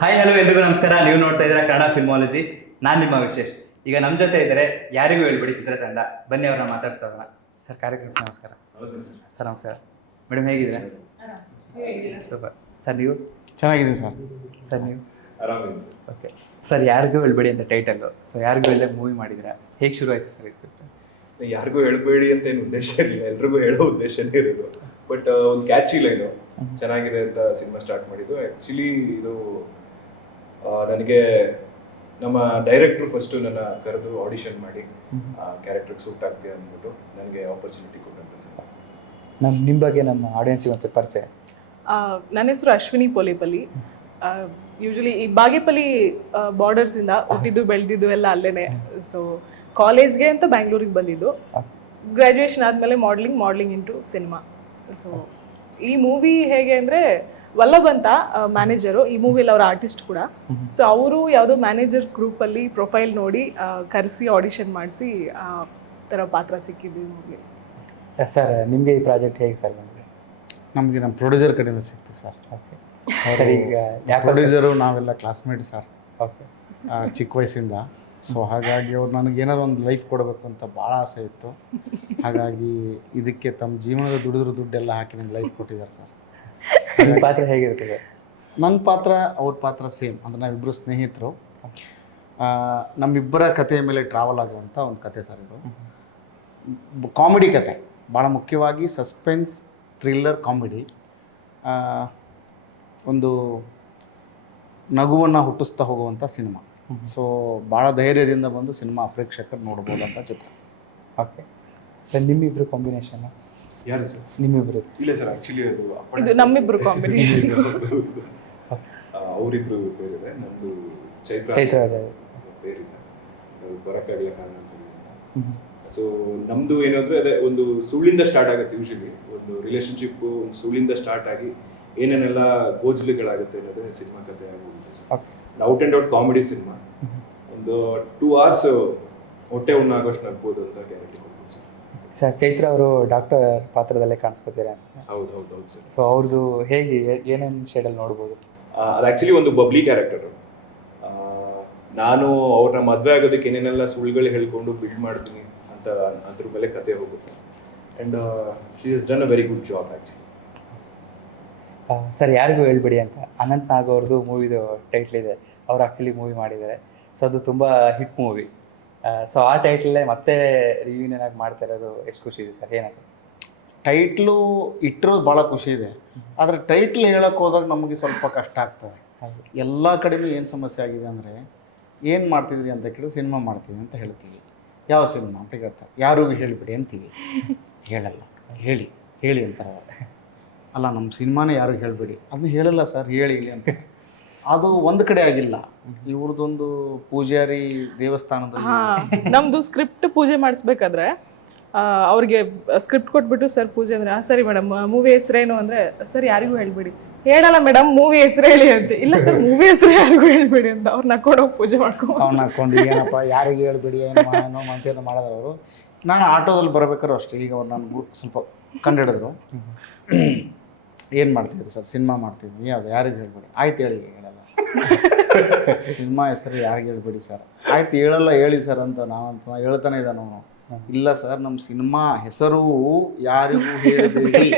Hi hello ಎಲ್ರಿಗೂ ನಮಸ್ಕಾರ. ನೀವು ನೋಡ್ತಾ ಇದ್ದೀರಾ ಕನ್ನಡ ಫಿಲ್ಮಾಲಜಿ ನಾನು ನಿಮ್ಮ ವಿಶೇಷ್ ಈಗ ನಮ್ಮ ಜೊತೆ ಇದ್ದಾರೆ ಯಾರಿಗೂ ಹೇಳ್ಬಿಡಿ ಚಿತ್ರತಂಡ. ಬನ್ನಿ ಅವ್ರನ್ನ ಮಾತಾಡ್ಸ್ತಾ ಹೋಗೋಣ. ಸರ್ ಕಾರ್ಯಕ್ರಮಕ್ಕೆ ನಮಸ್ಕಾರ. ಸರ್. ನಮಸ್ಕಾರ. ಮೇಡಮ್ ಹೇಗಿದ್ದೀರಾ? ಸೂಪರ್. ಸರ್ ನೀವು? ಚೆನ್ನಾಗಿದ್ದೀನಿ ಸರ್. ಸರ್ ನೀವು? Okay sir. ಯಾರಿಗೂ ಹೇಳ್ಬೇಡಿ ಅಂತ ಟೈಟಲ್ಲು ಸೊ ಯಾರಿಗೂ ಇಲ್ಲೇ ಮೂವಿ ಮಾಡಿದ್ದೀರಾ? ಹೇಗೆ ಶುರು ಆಯಿತು ಸರ್ ಈ ಸ್ಕ್ರಿಪ್ಟ್ ಯಾರಿಗೂ ಹೇಳ್ಬೇಡಿ ಅಂತ ಏನು ಉದ್ದೇಶ ಇರಲಿಲ್ಲ. ಎಲ್ರಿಗೂ ಹೇಳೋ ಉದ್ದೇಶನೇ ಇರೋದು. ಬಟ್ ಒಂದು ಕ್ಯಾಚ್ ಇಲ್ಲ ಇದು ಚೆನ್ನಾಗಿದೆ ಅಂತ ಸಿನಿಮಾ ಸ್ಟಾರ್ಟ್ ಮಾಡಿದ್ದು. ಆ್ಯಕ್ಚುಲಿ ಇದು ನನಗೆ ನಮ್ಮ ಡೈರೆಕ್ಟ್ರು ಫಸ್ಟು ನನ್ನ ಕರೆದು ಆಡಿಷನ್ ಮಾಡಿ ಕ್ಯಾರೆಕ್ಟರ್ಗೆ ಸೂಟ್ ಆಗ್ತೀಯ ಅಂದ್ಬಿಟ್ಟು ನನಗೆ ಆಪರ್ಚುನಿಟಿ ಕೊಟ್ಟಂತ ಸರ್. ನಮ್ಮ ನಿಮ್ಮ ಬಗ್ಗೆ ನಮ್ಮ ಆಡಿಯನ್ಸಿಗೆ ಒಂದು ಪರಿಚಯ. ಆ, ನನ್ನ ಹೆಸರು ಅಶ್ವಿನಿ ಪೊಲಿಪಲ್ಲಿ. ಯೂಶಲಿ ಈ ಬಾಗೇಪಲ್ಲಿ ಬಾರ್ಡರ್ಸ್ ಇಂದ ಹುಟ್ಟಿದ್ದು ಬೆಳೆದಿದ್ದು ಎಲ್ಲ ಅಲ್ಲೇನೆ. ಸೊ ಕಾಲೇಜ್ಗೆ ಅಂತ ಬ್ಯಾಂಗ್ಳೂರಿಗೆ ಬಂದಿದ್ದು. ಗ್ರಾಜುಯೇಷನ್ ಆದಮೇಲೆ modelling modelling into cinema so ಈ ಮೂವಿ ಹೇಗೆ ಅಂದರೆ ವಲ್ಲಭ್ ಅಂತ ಮ್ಯಾನೇಜರು ಈ ಮೂವಿಯಲ್ಲಿ ಅವರ ಆರ್ಟಿಸ್ಟ್ ಕೂಡ. ಸೊ ಅವರು ಯಾವುದೋ ಮ್ಯಾನೇಜರ್ಸ್ ಗ್ರೂಪಲ್ಲಿ ಪ್ರೊಫೈಲ್ ನೋಡಿ ಕರೆಸಿ ಆಡಿಷನ್ ಮಾಡಿಸಿ ಆ ಥರ ಪಾತ್ರ ಸಿಕ್ಕಿದ್ದು ಈ ಮೂವಿ ಸರ್ ನಿಮಗೆ ಈ ಪ್ರಾಜೆಕ್ಟ್ ಹೇಗೆ ಸರ್ ಬಂದಿದೆ? ನಮಗೆ ನಮ್ಮ ಪ್ರೊಡ್ಯೂಸರ್ ಕಡೆಯಿಂದ ಸಿಕ್ತು ಸರ್. ಓಕೆ ಸರ್ ಈಗ ಯಾಕೆ ಪ್ರೊಡ್ಯೂಸರು ನಾವೆಲ್ಲ ಕ್ಲಾಸ್ಮೇಟ್ ಸರ್. ಓಕೆ ಚಿಕ್ಕ ವಯಸ್ಸಿಂದ. ಸೊ ಹಾಗಾಗಿ ಅವ್ರು ನನಗೆ ಏನಾದ್ರು ಒಂದು ಲೈಫ್ ಕೊಡಬೇಕು ಅಂತ ಭಾಳ ಆಸೆ ಇತ್ತು. ಹಾಗಾಗಿ ಇದಕ್ಕೆ ತಮ್ಮ ಜೀವನದ ದುಡಿದ್ರ ದುಡ್ಡೆಲ್ಲ ಹಾಕಿ ನನಗೆ ಲೈಫ್ ಕೊಟ್ಟಿದ್ದಾರೆ ಸರ್. ನಿಮ್ಮ ಪಾತ್ರ ಹೇಗಿರ್ತದೆ? ನನ್ನ ಪಾತ್ರ ಅವ್ರ ಪಾತ್ರ ಸೇಮ್. ಅಂದರೆ ನಾವಿಬ್ಬರು ಸ್ನೇಹಿತರು. ನಮ್ಮಿಬ್ಬರ ಕಥೆಯ ಮೇಲೆ ಟ್ರಾವೆಲ್ ಆಗುವಂಥ ಒಂದು ಕತೆ ಸರ್ ಇದು. ಕಾಮಿಡಿ ಕತೆ ಭಾಳ ಮುಖ್ಯವಾಗಿ ಸಸ್ಪೆನ್ಸ್ ಥ್ರಿಲ್ಲರ್ ಕಾಮಿಡಿ ಒಂದು ನಗುವನ್ನು ಹುಟ್ಟಿಸ್ತಾ ಹೋಗುವಂಥ ಸಿನಿಮಾ. ಸೊ ಭಾಳ ಧೈರ್ಯದಿಂದ ಬಂದು ಸಿನಿಮಾ ಪ್ರೇಕ್ಷಕರು ನೋಡ್ಬೋದಂಥ ಚಿತ್ರ. ಓಕೆ ಸರ್ ನಿಮ್ಮಿಬ್ರು ಕಾಂಬಿನೇಷನ್ ಯಾರು ಸರ್? ನಿಮ್ಮಿಬ್ರು. ಇಲ್ಲ ಸರ್ ಆಕ್ಚುಲಿ ಅದು ಇದು. ನಮ್ಮಿಬ್ರು ಕಾಂಬಿನೇಷನ್ ಅವ್ರಿಬ್ರು ನಂದು ಚೈತ್ರ ಚೈತ್ರ ರಾಜ. ಬೇರಿದೆ ಕಾರಣ ಅಂತ ಸೊ ನಮ್ದು ಏನಂದ್ರೆ ಅದೇ ಒಂದು ಸುಳ್ಳಿಂದ ಸ್ಟಾರ್ಟ್ ಆಗುತ್ತೆ ಯೂಶಲಿ ಒಂದು ರಿಲೇಶನ್ಶಿಪ್ ಒಂದು ಸುಳ್ಳಿಂದ ಸ್ಟಾರ್ಟ್ ಆಗಿ ಏನೇನೆಲ್ಲ ಗೋಜ್ಲಿಗಳಾಗುತ್ತೆ ಅನ್ನೋದೇ ಸಿನಿಮಾ ಕಥೆ ಆಗುತ್ತೆ out and out comedy cinema ಒಂದು ಟೂ ಅವರ್ಸ್ ಹೊಟ್ಟೆ ಉಣ್ಣಾಗೋಷ್ಟು ನಗ್ಬೋದು ಅಂತ ಗ್ಯಾರಂಟಿ ಸರ್ ಚೈತ್ರ ಅವರು ಡಾಕ್ಟರ್ ಪಾತ್ರದಲ್ಲೇ ಕಾಣಿಸ್ಕೊತೀರಾ ಹೌದು ಹೌದು ಹೌದು ಸರ್. ಸೊ ಅವ್ರದ್ದು ಹೇಗೆ ಏನೇನು ಶೇಡಲ್ಲಿ ನೋಡ್ಬೋದು? ಅದು ಆ್ಯಕ್ಚುಲಿ ಒಂದು ಬಬ್ಲಿ ಕ್ಯಾರೆಕ್ಟರ್ ನಾನು ಅವ್ರನ್ನ ಮದುವೆ ಆಗೋದಕ್ಕೆ ಏನೇನೆಲ್ಲ ಸುಳ್ಳುಗಳು ಹೇಳ್ಕೊಂಡು ಬಿಲ್ಡ್ ಮಾಡ್ತೀನಿ ಅಂತ ಅದ್ರ ಮೇಲೆ ಕತೆ ಹೋಗುತ್ತೆ. And she is done a very good job actually sir ಯಾರಿಗೂ ಹೇಳ್ಬಿಡಿ ಅಂತ. ಅನಂತ್ ನಾಗ್ ಅವ್ರದ್ದು ಮೂವಿದು ಟೈಟ್ಲ್ ಇದೆ. ಅವ್ರು ಆ್ಯಕ್ಚುಲಿ ಮೂವಿ ಮಾಡಿದ್ದಾರೆ. ಸೊ ಅದು ತುಂಬ ಹಿಟ್ ಮೂವಿ ಸೊ ಆ ಟೈಟ್ಲೇ ಮತ್ತೆ ರಿಯೂನಿಯನ್ ಆಗಿ ಮಾಡ್ತಾ ಇರೋದು ಎಷ್ಟು ಖುಷಿ ಇದೆ ಸರ್? ಏನ ಸರ್ ಟೈಟ್ಲು ಇಟ್ಟಿರೋದು ಭಾಳ ಖುಷಿ ಇದೆ. ಆದರೆ ಟೈಟ್ಲ್ ಹೇಳಕ್ಕೆ ಹೋದಾಗ ನಮಗೆ ಸ್ವಲ್ಪ ಕಷ್ಟ ಆಗ್ತದೆ. ಎಲ್ಲ ಕಡೆನೂ ಏನು ಸಮಸ್ಯೆ ಆಗಿದೆ ಅಂದರೆ ಏನು ಮಾಡ್ತಿದ್ರಿ ಅಂತ ಕೇಳಿ ಸಿನಿಮಾ ಮಾಡ್ತೀವಿ ಅಂತ ಹೇಳ್ತೀವಿ. ಯಾವ ಸಿನಿಮಾ ಅಂತ ಕೇಳ್ತಾರೆ. ಯಾರಿಗೂ ಹೇಳಿಬಿಡಿ ಅಂತೀವಿ. ಹೇಳಲ್ಲ. ಹೇಳಿ. ಹೇಳಿ ಅಂತಾರೆ. ಅಲ್ಲ ನಮ್ಮ ಸಿನಿಮಾನೇ ಯಾರಿಗೂ ಹೇಳಬೇಡಿ. ಅದನ್ನ ಹೇಳಲ್ಲ ಸರ್. ಹೇಳಿ ಹೇಳಿ ಅಂತ. ಅದು ಒಂದು ಕಡೆ ಆಗಿಲ್ಲ. ಇವ್ರದ್ದೊಂದು ಪೂಜಾರಿ ದೇವಸ್ಥಾನದಲ್ಲಿ ಹಾ ನಮ್ದು ಸ್ಕ್ರಿಪ್ಟ್ ಪೂಜೆ ಮಾಡಿಸ್ಬೇಕಾದ್ರೆ ಆ, ಅವ್ರಿಗೆ ಸ್ಕ್ರಿಪ್ಟ್ ಕೊಟ್ಬಿಟ್ಟು ಸರ್ ಪೂಜೆ ಅಂದ್ರೆ "ಆ, ಸರಿ ಮೇಡಮ್ ಮೂವಿ ಹೆಸರೇನು ಅಂದ್ರೆ ಸರ್ ಯಾರಿಗೂ ಹೇಳ್ಬೇಡಿ. ಹೇಳಲ್ಲ ಮೇಡಮ್ ಮೂವಿ ಹೆಸರು ಹೇಳಿ ಅಂತ. ಇಲ್ಲ ಸರ್ ಮೂವಿ ಹೆಸರು ಯಾರಿಗೂ ಹೇಳ್ಬೇಡಿ ಅಂತ. ಅವ್ರು ನಕ್ಕೊಂಡೋಗಿ ಪೂಜೆ ಮಾಡ್ಕೊಂಡು ಅವ್ನ ಹಾಕೊಂಡು ಏನಪ್ಪ ಯಾರಿಗೆ ಹೇಳ್ಬೇಡಿ ಏನೋ ಮಾ- ಏನೋ ಅಂತೇನೋ ಮಾಡಿದ್ರು ಅವರು. ನಾನು ಆಟೋದಲ್ಲಿ ಬರ್ಬೇಕಾದ್ರು ಅಷ್ಟೇ. ಈಗ ಅವ್ರು ನಾನು ಸ್ವಲ್ಪ ಕಂಡಿಡಿದ್ರು ಏನು ಮಾಡ್ತಿದ್ರಿ ಸರ್? ಸಿನಿಮಾ ಮಾಡ್ತಿದ್ವಿ ಅದು ಯಾರಿಗೆ ಹೇಳ್ಬೇಡಿ? ಆಯ್ತು ಹೇಳಿ ಹೇಳಲ್ಲ. ಸಿನಿಮಾ ಹೆಸರು ಯಾರಿಗೆ ಹೇಳ್ಬೇಡಿ ಸರ್? ಆಯ್ತು ಹೇಳಲ್ಲ ಹೇಳಿ ಸರ್ ಅಂತ ನಾವಂತ ಹೇಳ್ತಾನೆ ಇದ್ದಾನೆ ಅವನು. ಇಲ್ಲ ಸರ್ ನಮ್ಮ ಸಿನಿಮಾ ಹೆಸರು ಯಾರಿಗೂ ಹೇಳಬೇಡಿ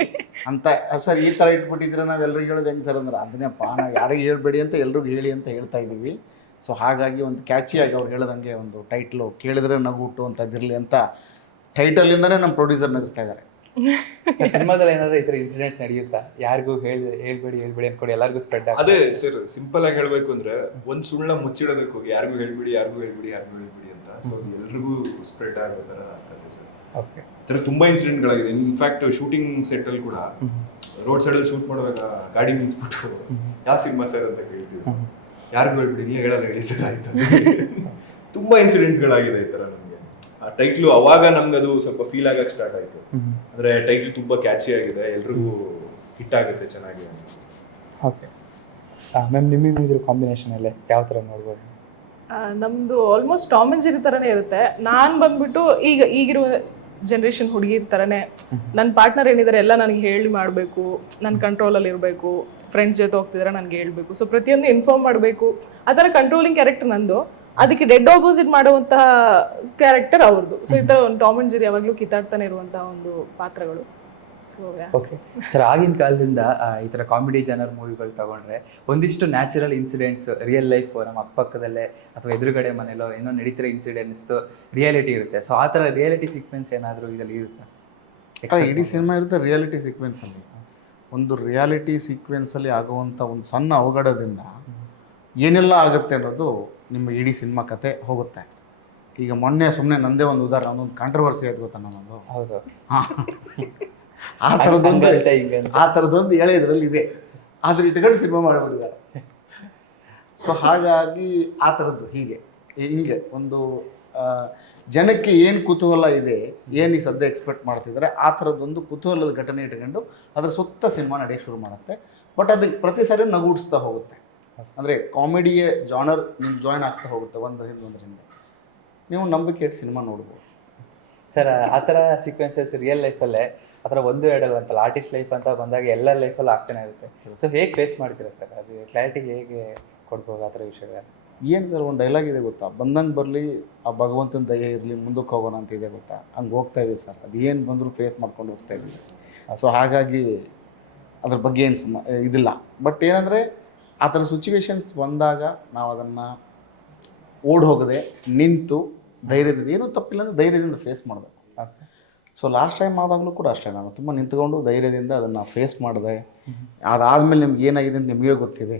ಅಂತ. ಸರ್ ಈ ಥರ ಇಟ್ಬಿಟ್ಟಿದ್ರೆ ನಾವು ಎಲ್ರಿಗೂ ಹೇಳೋದು ಹೆಂಗೆ ಸರ್ ಅಂದ್ರೆ ಅದನ್ನೇಪ್ಪ ನಾವು ಯಾರಿಗೆ ಹೇಳ್ಬೇಡಿ ಅಂತ ಎಲ್ರಿಗೂ ಹೇಳಿ ಅಂತ ಹೇಳ್ತಾ ಇದ್ದೀವಿ. ಸೊ ಹಾಗಾಗಿ ಒಂದು ಕ್ಯಾಚಿಯಾಗಿ ಅವ್ರು ಹೇಳ್ದಂಗೆ ಒಂದು ಟೈಟ್ಲು ಕೇಳಿದ್ರೆ ನಗು ಹುಟ್ಟುವಂಥದ್ದಿರಲಿ ಅಂತ ಟೈಟಲಿಂದನೇ ನಮ್ಮ ಪ್ರೊಡ್ಯೂಸರ್ ನಗಿಸ್ತಾ ಇದ್ದಾರೆ. ಸಿನಿಮಾದಲ್ಲಿ ಏನಾದ್ರೂ ಈ ತರ ಇನ್ಸಿಡೆಂಟ್ಸ್ ನಡೆಯುತ್ತಾ? ಯಾರಿಗೂ ಹೇಳಿ ಹೇಳ್ಬೇಡಿ ಹೇಳ್ಬೇಡಿ ಅನ್ಕೊಂಡು. ಎಲ್ಲರಿಗೂ ಸ್ಪ್ರೆಡ್ ಅದೇ ಸರ್ ಸಿಂಪಲ್ ಆಗಿ ಹೇಳ್ಬೇಕು ಅಂದ್ರೆ ಒಂದ್ ಸುಳ್ಳ ಮುಚ್ಚಿಡಬೇಕು. ಹೋಗಿ ಯಾರಿಗೂ ಹೇಳ್ಬಿಡಿ ಯಾರಿಗೂ ಹೇಳ್ಬಿಡಿ ಯಾರಿಗೂ ಹೇಳ್ಬಿಡಿ ಅಂತ. ಸೊ ಎಲ್ರಿಗೂ ಸ್ಪ್ರೆಡ್ ಆಗೋ ತರ ಆಗ್ತದೆ ಸರ್ ಓಕೆ ತರ ತುಂಬಾ ಇನ್ಸಿಡೆಂಟ್ ಗಳಾಗಿದೆ. ಇನ್ಫ್ಯಾಕ್ಟ್ ಶೂಟಿಂಗ್ ಸೆಟ್ ಅಲ್ಲಿ ಕೂಡ ರೋಡ್ ಸೈಡಲ್ಲಿ ಶೂಟ್ ಮಾಡುವಾಗ ಗಾಡಿ ನಿಲ್ಸ್ಬಿಟ್ಟು ಯಾವ ಸಿನಿಮಾ ಸರ್ ಅಂತ ಕೇಳ್ತೀವಿ. ಯಾರಿಗೂ ಹೇಳ್ಬಿಡಿ ನೀವು ಹೇಳಲ್ಲ ಹೇಳಿ ಸರ್ ಆಯ್ತು ತುಂಬಾ ಇನ್ಸಿಡೆಂಟ್ಸ್ಗಳಾಗಿದೆ ಈ ತರ ನಮಗೆ. ಆ ಟೈಟ್ಲು ಅವಾಗ ನಮ್ಗದು ಅದು ಸ್ವಲ್ಪ ಫೀಲ್ ಆಗಕ್ಕೆ ಸ್ಟಾರ್ಟ್ ಆಯ್ತು. ಅಂದ್ರೆ ಟೈಟ್ಲ್ ತುಂಬಾ ಕ್ಯಾಚಿ ಆಗಿದೆ ಎಲ್ರಿಗೂ ಹಿಟ್ ಆಗುತ್ತೆ ಚೆನ್ನಾಗಿ. ಓಕೆ ಮ್ಯಾಮ್ ನಿಮಗೆ ಇದ್ರ ಕಾಂಬಿನೇಷನ್ ಅಲ್ಲೇ ಯಾವ ಥರ ನೋಡ್ಬೋದು? ನಮ್ದು ಆಲ್ಮೋಸ್ಟ್ ಟಾಮ್ ಅಂಡ್ ಜೆರಿ ತರನೇ ಇರುತ್ತೆ. ನಾನ್ ಬಂದ್ಬಿಟ್ಟು ಈಗ ಈಗಿರುವ ಜನರೇಷನ್ ಹುಡುಗಿರ್ ತರನೇ ನನ್ನ ಪಾರ್ಟ್ನರ್ ಏನಿದ್ದಾರೆ ಎಲ್ಲ ನನಗೆ ಹೇಳಿ ಮಾಡಬೇಕು ನನ್ನ ಕಂಟ್ರೋಲಲ್ಲಿ ಇರಬೇಕು ಫ್ರೆಂಡ್ಸ್ ಜೊತೆ ಹೋಗ್ತಿದ್ರೆ ನನಗೆ ಹೇಳ್ಬೇಕು. ಸೊ ಪ್ರತಿಯೊಂದು ಇನ್ಫಾರ್ಮ್ ಮಾಡಬೇಕು. ಆ ಥರ ಕಂಟ್ರೋಲಿಂಗ್ ಕ್ಯಾರೆಕ್ಟರ್ ನಂದು. ಅದಕ್ಕೆ ಡೆಡ್ ಆಪೋಸಿಟ್ ಮಾಡುವಂತಹ ಕ್ಯಾರೆಕ್ಟರ್ ಅವ್ರದ್ದು ಸೊ ಈ ಥರ ಒಂದು ಟಾಮ್ ಅಂಡ್ ಜೆರಿ ಯಾವಾಗಲೂ ಕಿತ್ತಾಡ್ತಾನೆ ಇರುವಂತಹ ಒಂದು ಪಾತ್ರಗಳು. ಸೊ ಓಕೆ ಸರ್ ಆಗಿನ ಕಾಲದಿಂದ ಆ, ಈ ಥರ ಕಾಮಿಡಿ ಜನರ್ ಮೂವಿಗಳು ತಗೊಂಡ್ರೆ ಒಂದಿಷ್ಟು ನ್ಯಾಚುರಲ್ ಇನ್ಸಿಡೆಂಟ್ಸ್ ರಿಯಲ್ ಲೈಫ್ ನಮ್ಮ ಅಕ್ಕಪಕ್ಕದಲ್ಲೇ ಅಥವಾ ಎದುರುಗಡೆ ಮನೇಲೋ ಏನೋ ನಡೀತಿರೋ ಇನ್ಸಿಡೆಂಟ್ಸ್ ರಿಯಾಲಿಟಿ ಇರುತ್ತೆ. ಸೊ ಆ ಥರ ರಿಯಾಲಿಟಿ ಸೀಕ್ವೆನ್ಸ್ ಏನಾದರೂ ಇದರಲ್ಲಿ ಇರುತ್ತೆ? ಇಡೀ ಸಿನಿಮಾ ಇರುತ್ತೆ ರಿಯಾಲಿಟಿ ಸೀಕ್ವೆನ್ಸಲ್ಲಿ ಒಂದು ರಿಯಾಲಿಟಿ ಸೀಕ್ವೆನ್ಸಲ್ಲಿ ಆಗುವಂತ ಒಂದು ಸಣ್ಣ ಅವಘಡದಿಂದ ಏನೆಲ್ಲ ಆಗುತ್ತೆ ಅನ್ನೋದು ನಿಮ್ಮ ಇಡೀ ಸಿನಿಮಾ ಕತೆ ಹೋಗುತ್ತೆ. ಈಗ ಮೊನ್ನೆ ಸುಮ್ಮನೆ ನಂದೇ ಒಂದು ಉದಾಹರಣೆ ಒಂದೊಂದು ಕಾಂಟ್ರವರ್ಸಿ ಆಯ್ತು ಗೊತ್ತಾ ನನ್ನೊಂದು ಹೌದು. ಆ ಥರದೊಂದು ಹಂಗಂತೆ ಆ ಥರದ್ದೊಂದು ಎಳೆ ಇದರಲ್ಲಿ ಇದೆ. ಆದ್ರೆ ಇಟ್ಕೊಂಡು ಸಿನಿಮಾ ಮಾಡಿಬಿಟ್ಟಿದ್ದಾರೆ ಸೊ ಹಾಗಾಗಿ ಆ ಥರದ್ದು ಹೀಗೆ. ಹಿಂಗೆ ಒಂದು ಜನಕ್ಕೆ ಏನು ಕುತೂಹಲ ಇದೆ ಏನು ಈ ಸದ್ಯ ಎಕ್ಸ್ಪೆಕ್ಟ್ ಮಾಡ್ತಿದ್ದಾರೆ ಆ ಥರದ್ದೊಂದು ಕುತೂಹಲದ ಘಟನೆ ಇಟ್ಕೊಂಡು ಅದ್ರ ಸುತ್ತ ಸಿನಿಮಾ ನಡೆಯೋಕ್ಕೆ ಶುರು ಮಾಡುತ್ತೆ. ಬಟ್ ಅದಕ್ಕೆ ಪ್ರತಿ ಸಾರಿ ನಗೂಡಿಸ್ತಾ ಹೋಗುತ್ತೆ. ಅಂದರೆ ಕಾಮಿಡಿಯ ಜಾನರ್ ನಿಮ್ಗೆ ಜಾಯ್ನ್ ಆಗ್ತಾ ಹೋಗುತ್ತೆ ಒಂದು ಹಿಂದೆ ಒಂದರಿಂದ ನೀವು ನಂಬಿಕೆ ಇಟ್ಟು ಸಿನಿಮಾ ನೋಡ್ಬೋದು. ಸರ್ ಆ ಥರ ಸೀಕ್ವೆನ್ಸಸ್ ರಿಯಲ್ ಲೈಫಲ್ಲೇ ಆ ಥರ ಒಂದು ಎರಡಲ್ಲ ಅಂತಲ್ಲ ಆರ್ಟಿಸ್ಟ್ ಲೈಫ್ ಅಂತ ಬಂದಾಗ ಎಲ್ಲ ಲೈಫಲ್ಲೂ ಆಗ್ತಾನೆ ಇರುತ್ತೆ. ಸೊ ಹೇಗೆ ಫೇಸ್ ಮಾಡ್ತೀರಾ ಸರ್ ಅದು ಕ್ಲಾರಿಟಿ ಹೇಗೆ ಕೊಡ್ಬೋದು ಆ ಥರ ವಿಷಯಗಳ ಏನು ಸರ್ ಒಂದು ಡೈಲಾಗ್ ಇದೆ ಗೊತ್ತಾ? ಬಂದಂಗೆ ಬರಲಿ ಆ ಭಗವಂತನ ದಯ ಇರಲಿ ಮುಂದಕ್ಕೆ ಹೋಗೋಣ ಅಂತ ಇದೆ ಗೊತ್ತಾ? ಹಂಗೆ ಹೋಗ್ತಾ ಇದೀವಿ ಸರ್ ಅದು ಏನು ಬಂದರೂ ಫೇಸ್ ಮಾಡ್ಕೊಂಡು ಹೋಗ್ತಾ ಇದ್ದೀವಿ ಸೊ ಹಾಗಾಗಿ ಅದ್ರ ಬಗ್ಗೆ ಏನು ಸಮ ಇದಿಲ್ಲ. ಬಟ್ ಏನಂದರೆ ಆ ಥರ ಸಿಚುವೇಶನ್ಸ್ ಬಂದಾಗ ನಾವು ಅದನ್ನು ಓಡ್ ಹೋಗದೆ ನಿಂತು ಧೈರ್ಯದಿಂದ ಏನೂ ತಪ್ಪಿಲ್ಲ ಅಂದರೆ ಧೈರ್ಯದಿಂದ ಫೇಸ್ ಮಾಡಬೇಕು. ಸೊ ಲಾಸ್ಟ್ ಟೈಮ್ ಆದಾಗಲೂ ಕೂಡ ಅಷ್ಟೇ ನಾನು ತುಂಬ ನಿಂತ್ಕೊಂಡು ಧೈರ್ಯದಿಂದ ಅದನ್ನು ಫೇಸ್ ಮಾಡಿದೆ. ಅದಾದಮೇಲೆ ನಿಮ್ಗೆ ಏನಾಗಿದೆ ಅಂತ ನಿಮಗೆ ಗೊತ್ತಿದೆ.